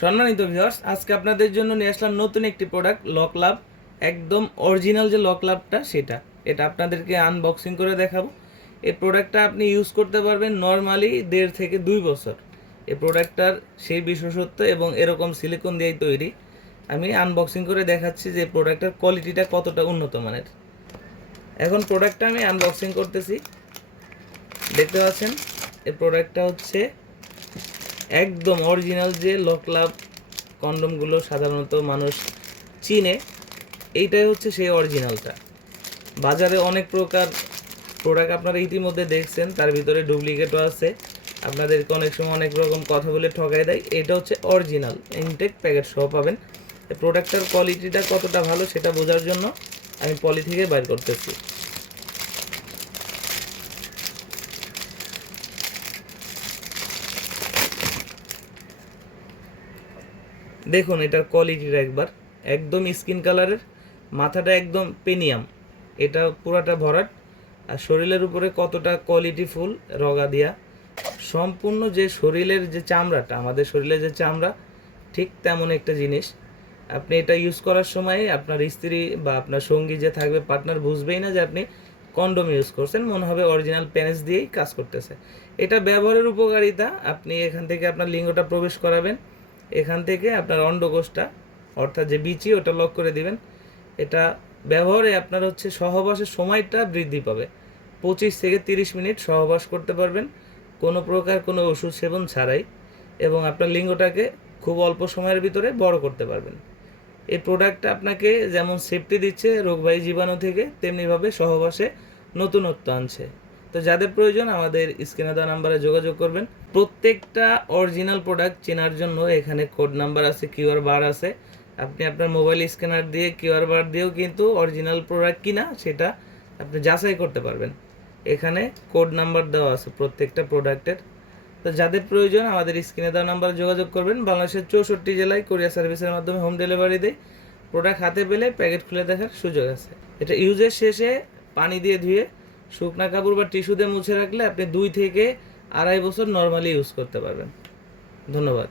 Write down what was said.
সম্মানিত ভিউয়ার্স, আজকে আপনাদের জন্য নিয়ে আসলাম নতুন একটি প্রোডাক্ট লক লাভ। একদম অরিজিনাল যে লক লাভটা এটা আপনাদেরকে আনবক্সিং করে দেখাবো। এই প্রোডাক্টটা আপনি ইউজ করতে পারবেন নর্মালি 1.5 থেকে 2 বছর। এই প্রোডাক্টটার সেই বিশেষত্ব এবং এরকম সিলিকন দিয়েই তৈরি। আমি আনবক্সিং করে দেখাচ্ছি যে প্রোডাক্টটার কোয়ালিটিটা কতটা উন্নত মানের। এখন প্রোডাক্টটা আমি আনবক্সিং করতেছি। দেখতে পাচ্ছেন এই প্রোডাক্টটা হচ্ছে একদম অরিজিনাল যে লক লাভ কন্ডমগুলো সাধারণত মানুষ চিনে, এইটাই হচ্ছে সেই অরিজিনালটা। বাজারে অনেক প্রকার প্রোডাক্ট আপনারা ইতিমধ্যে দেখছেন, তার ভিতরে ডুপ্লিকেটও আছে। আপনাদেরকে অনেক সময় অনেক রকম কথা বলে ঠকাই দেয়। এটা হচ্ছে অরিজিনাল, ইনটেক প্যাকেট সহ পাবেন। এই প্রোডাক্টটার কোয়ালিটিটা কতটা ভালো সেটা বোঝার জন্য আমি পলি থেকে বাইর করতেছি। দেখুন এটার কোয়ালিটিটা একদম স্কিন কালারের, মাথাটা একদম পেনিয়াম, এটা পুরাটা ভরাট। আর শরীরের উপরে কতটা কোয়ালিটি ফুল রগা দিয়া, সম্পূর্ণ যে শরীরের যে চামড়াটা, আমাদের শরীরের যে চামড়া ঠিক তেমন একটা জিনিস। আপনি এটা ইউজ করার সময় আপনার স্ত্রী বা আপনার সঙ্গী যে থাকবে, পার্টনার, বুঝবেই না যে আপনি কন্ডোম ইউজ করছেন, মনে হবে অরিজিনাল পেনিস দিয়েই কাজ করতেছে। এটা ব্যবহারের উপকারিতা, আপনি এখান থেকে আপনার লিঙ্গটা প্রবেশ করাবেন, এখান থেকে আপনার অন্ডকোষটা অর্থাৎ যে বিচি ওটা লক করে দিবেন। এটা ব্যবহারে আপনার হচ্ছে সহবাসের সময়টা বৃদ্ধি পাবে। 25 থেকে 30 মিনিট সহবাস করতে পারবেন কোনো প্রকার কোনো ওষুধ সেবন ছাড়াই, এবং আপনার লিঙ্গটাকে খুব অল্প সময়ের ভিতরে বড় করতে পারবেন। এই প্রোডাক্টটা আপনাকে যেমন সেফটি দিচ্ছে রোগবাহী জীবাণু থেকে, তেমনিভাবে সহবাসে নতুনত্ব আনছে। তো যাদের প্রয়োজন আমাদের স্ক্রিনে দেওয়া নাম্বারে যোগাযোগ করবেন। প্রত্যেকটা অরিজিনাল প্রোডাক্ট চেনার জন্য এখানে কোড নাম্বার আছে, কিউআর বার আছে। আপনি আপনার মোবাইল স্ক্যানার দিয়ে কিউআর বার দিয়েও কিন্তু অরিজিনাল প্রোডাক্ট কিনা সেটা আপনি যাচাই করতে পারবেন। এখানে কোড নাম্বার দেওয়া আছে প্রত্যেকটা প্রোডাক্টের। তো যাদের প্রয়োজন আমাদের স্ক্রিনে দেওয়া নাম্বারে যোগাযোগ করবেন। বাংলাদেশের 64 জেলায় কোরিয়ার সার্ভিসের মাধ্যমে হোম ডেলিভারি দেয়। প্রোডাক্ট হাতে পেলে প্যাকেট খুলে দেখার সুযোগ আছে। এটা ইউজের শেষে পানি দিয়ে ধুয়ে শুকনা কাপড় বা টিস্যু দিয়ে মুছে রাখলে আপনি 2 থেকে 2.5 বছর নর্মালি ইউজ করতে পারবেন। ধন্যবাদ।